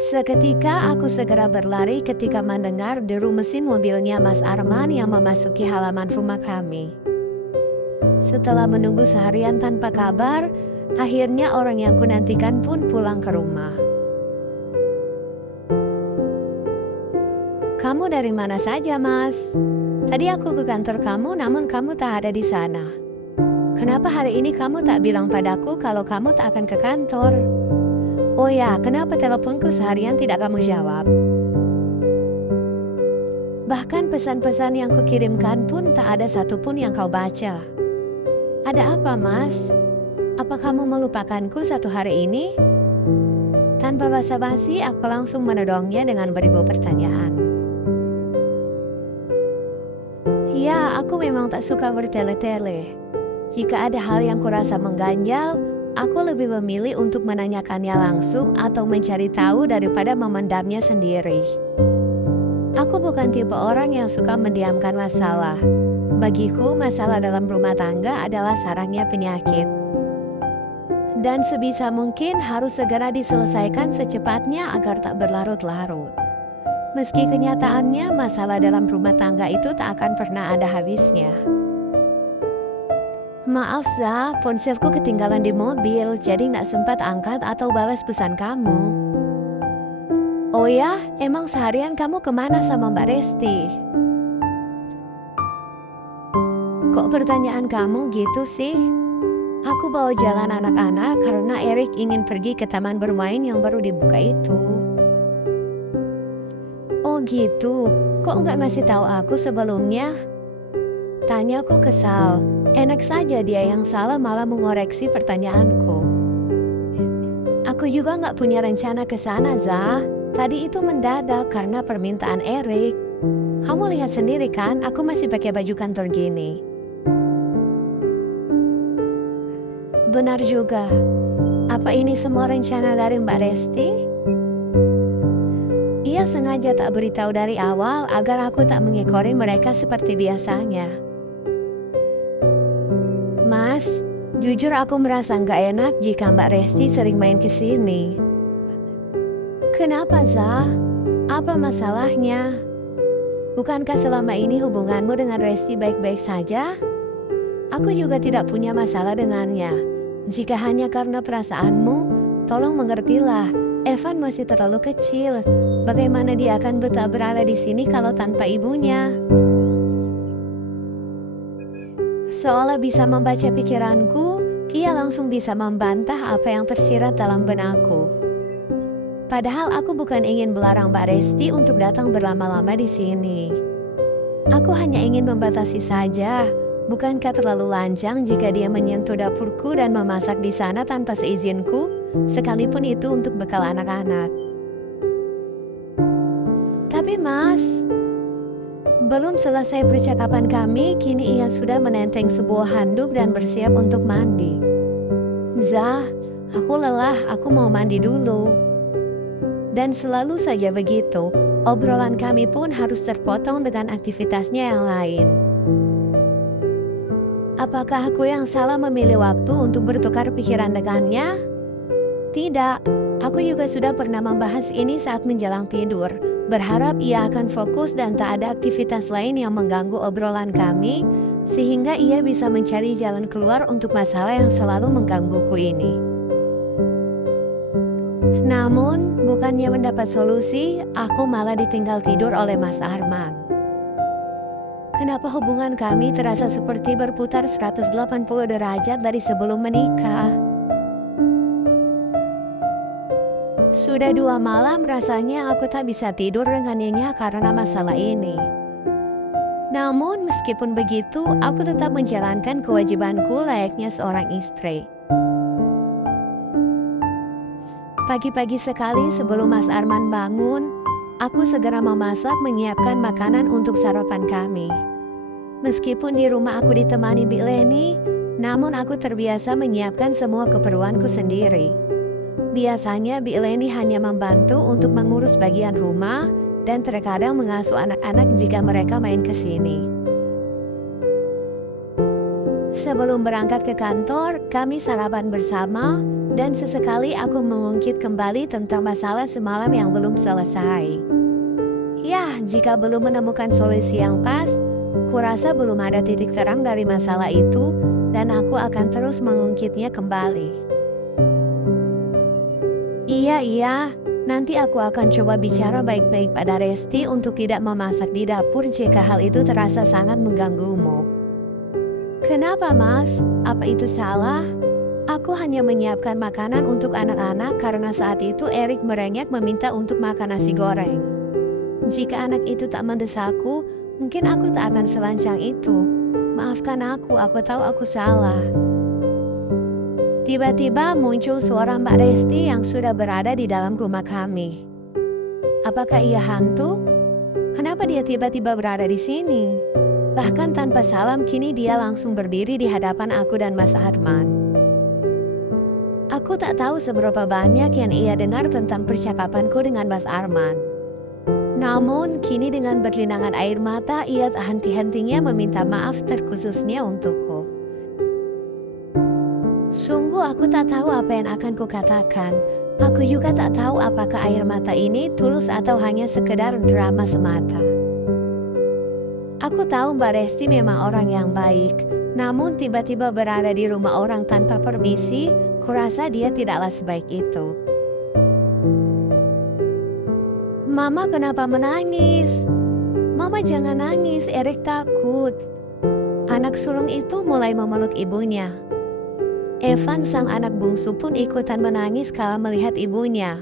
Seketika aku segera berlari ketika mendengar deru mesin mobilnya Mas Arman yang memasuki halaman rumah kami. Setelah menunggu seharian tanpa kabar, akhirnya orang yang kunantikan pun pulang ke rumah. "Kamu dari mana saja, Mas? Tadi aku ke kantor kamu, namun kamu tak ada di sana. Kenapa hari ini kamu tak bilang padaku kalau kamu tak akan ke kantor? Oh ya, kenapa teleponku seharian tidak kamu jawab? Bahkan pesan-pesan yang kukirimkan pun tak ada satupun yang kau baca. Ada apa, Mas? Apa kamu melupakanku satu hari ini?" Tanpa basa-basi, aku langsung menodongnya dengan beribu pertanyaan. Ya, aku memang tak suka bertele-tele. Jika ada hal yang kurasa mengganjal, aku lebih memilih untuk menanyakannya langsung atau mencari tahu daripada memendamnya sendiri. Aku bukan tipe orang yang suka mendiamkan masalah. Bagiku, masalah dalam rumah tangga adalah sarangnya penyakit. Dan sebisa mungkin harus segera diselesaikan secepatnya agar tak berlarut-larut. Meski kenyataannya masalah dalam rumah tangga itu tak akan pernah ada habisnya. Maaf Za, ponselku ketinggalan di mobil, jadi nggak sempat angkat atau balas pesan kamu. Oh ya, emang seharian kamu kemana sama Mbak Resti? Kok pertanyaan kamu gitu sih? Aku bawa jalan anak-anak karena Erik ingin pergi ke taman bermain yang baru dibuka itu. Oh gitu, kok nggak ngasih tahu aku sebelumnya? Tanyaku kesal, enak saja dia yang salah malah mengoreksi pertanyaanku. Aku juga nggak punya rencana ke sana, Za. Tadi itu mendadak karena permintaan Erik. Kamu lihat sendiri kan, aku masih pakai baju kantor gini. Benar juga. Apa ini semua rencana dari Mbak Resti? Ia sengaja tak beritahu dari awal agar aku tak mengekori mereka seperti biasanya. Mas, jujur aku merasa nggak enak jika Mbak Resti sering main ke sini. Kenapa, Za? Apa masalahnya? Bukankah selama ini hubunganmu dengan Resti baik-baik saja? Aku juga tidak punya masalah dengannya. Jika hanya karena perasaanmu, tolong mengertilah. Evan masih terlalu kecil. Bagaimana dia akan betah berada di sini kalau tanpa ibunya? Seolah bisa membaca pikiranku, ia langsung bisa membantah apa yang tersirat dalam benakku. Padahal aku bukan ingin melarang Mbak Resti untuk datang berlama-lama di sini. Aku hanya ingin membatasi saja. Bukankah terlalu lancang jika dia menyentuh dapurku dan memasak di sana tanpa seizinku, sekalipun itu untuk bekal anak-anak? Tapi Mas, belum selesai percakapan kami, kini ia sudah menenteng sebuah handuk dan bersiap untuk mandi. Za, aku lelah, aku mau mandi dulu. Dan selalu saja begitu, obrolan kami pun harus terpotong dengan aktivitasnya yang lain. Apakah aku yang salah memilih waktu untuk bertukar pikiran dengannya? Tidak, aku juga sudah pernah membahas ini saat menjelang tidur. Berharap ia akan fokus dan tak ada aktivitas lain yang mengganggu obrolan kami, sehingga ia bisa mencari jalan keluar untuk masalah yang selalu menggangguku ini. Namun, bukannya mendapat solusi, aku malah ditinggal tidur oleh Mas Arman. Kenapa hubungan kami terasa seperti berputar 180 derajat dari sebelum menikah? Sudah 2 malam rasanya aku tak bisa tidur dengan nyenyak karena masalah ini. Namun meskipun begitu, aku tetap menjalankan kewajibanku layaknya seorang istri. Pagi-pagi sekali sebelum Mas Arman bangun, aku segera memasak menyiapkan makanan untuk sarapan kami. Meskipun di rumah aku ditemani Bi Leni, namun aku terbiasa menyiapkan semua keperluanku sendiri. Biasanya Bi Leni hanya membantu untuk mengurus bagian rumah dan terkadang mengasuh anak-anak jika mereka main ke sini. Sebelum berangkat ke kantor, kami sarapan bersama, Dan sesekali aku mengungkit kembali tentang masalah semalam yang belum selesai. Ya, jika belum menemukan solusi yang pas, kurasa belum ada titik terang dari masalah itu, dan aku akan terus mengungkitnya kembali. Iya, nanti aku akan coba bicara baik-baik pada Resti untuk tidak memasak di dapur jika hal itu terasa sangat mengganggumu. Kenapa, Mas? Apa itu salah? Aku hanya menyiapkan makanan untuk anak-anak karena saat itu Erik merengek meminta untuk makan nasi goreng. Jika anak itu tak mendesakku, mungkin aku tak akan selancang itu. Maafkan aku tahu aku salah. Tiba-tiba muncul suara Mbak Resti yang sudah berada di dalam rumah kami. Apakah ia hantu? Kenapa dia tiba-tiba berada di sini? Bahkan tanpa salam kini dia langsung berdiri di hadapan aku dan Mas Arman. Aku tak tahu seberapa banyak yang ia dengar tentang percakapanku dengan Mas Arman. Namun, kini dengan berlinangan air mata, ia tak henti-hentinya meminta maaf terkhususnya untukku. Sungguh aku tak tahu apa yang akan kukatakan. Aku juga tak tahu apakah air mata ini tulus atau hanya sekedar drama semata. Aku tahu Mbak Resti memang orang yang baik. Namun tiba-tiba berada di rumah orang tanpa permisi, kurasa dia tidaklah sebaik itu. Mama kenapa menangis? Mama jangan nangis, Erik takut. Anak sulung itu mulai memeluk ibunya. Evan sang anak bungsu pun ikutan menangis kala melihat ibunya.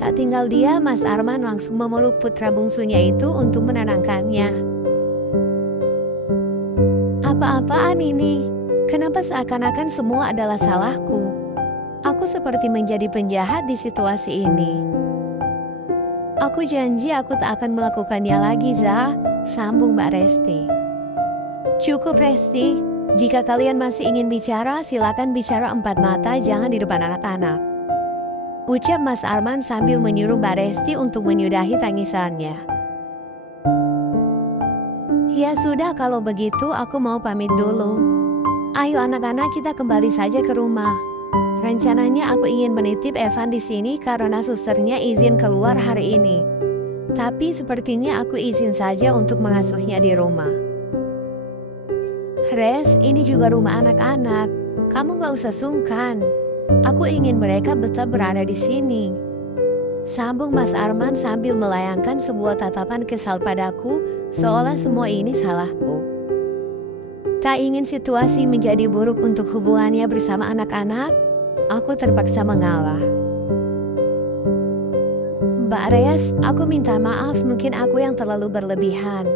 Tak tinggal dia, Mas Arman langsung memeluk putra bungsunya itu untuk menenangkannya. Apa-apaan ini? Kenapa seakan-akan semua adalah salahku? Aku seperti menjadi penjahat di situasi ini. Aku janji aku tak akan melakukannya lagi, Za, sambung Mbak Resti. Cukup, Resti. Jika kalian masih ingin bicara, silakan bicara empat mata, jangan di depan anak-anak. Ucap Mas Arman sambil menyuruh Mbak Resti untuk menyudahi tangisannya. Ya sudah, kalau begitu aku mau pamit dulu. Ayo anak-anak, kita kembali saja ke rumah. Rencananya aku ingin menitip Evan di sini karena susternya izin keluar hari ini. Tapi sepertinya aku izin saja untuk mengasuhnya di rumah. Res, ini juga rumah anak-anak. Kamu gak usah sungkan. Aku ingin mereka tetap berada di sini. Sambung Mas Arman sambil melayangkan sebuah tatapan kesal padaku, seolah semua ini salahku. Tak ingin situasi menjadi buruk untuk hubungannya bersama anak-anak, aku terpaksa mengalah. Mbak Res, aku minta maaf, mungkin aku yang terlalu berlebihan.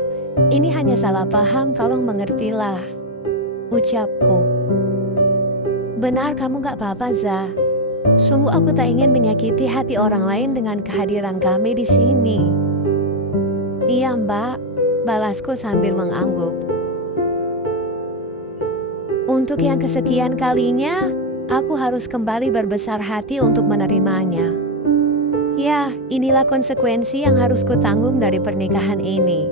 Ini hanya salah paham, tolong mengertilah. Ucapku. Benar, kamu gak apa-apa, Za. Sungguh aku tak ingin menyakiti hati orang lain dengan kehadiran kami di sini. Iya, Mbak, balasku sambil mengangguk. Untuk yang kesekian kalinya, aku harus kembali berbesar hati untuk menerimanya. Ya, inilah konsekuensi yang harus kutanggung dari pernikahan ini.